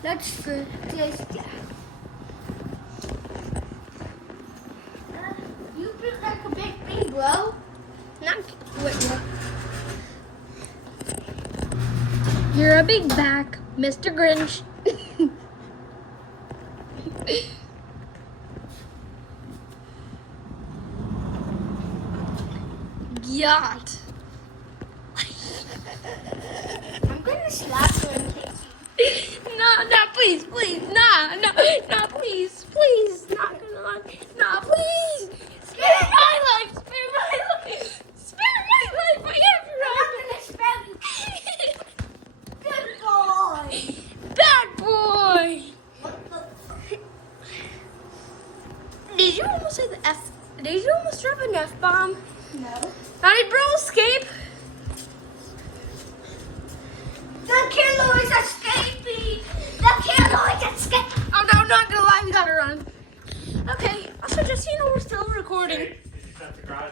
That's good. Yes, yeah. You built like a big thing, bro. Not wait, no. You're a big back, Mr. Grinch. Yacht. I'm gonna slap you and kick you. No, please, no, please, not gonna lie, no, please, spare my life, spare my life, I am not gonna spare you. Good boy. Bad boy. Did you almost say the F? Did you almost drop an F-bomb? No. How did bro escape? The killer is escaping! The killer is escaping! Oh no, I'm not gonna lie, we gotta run. Okay, also just so you know we're still recording. Hey, did you shut the garage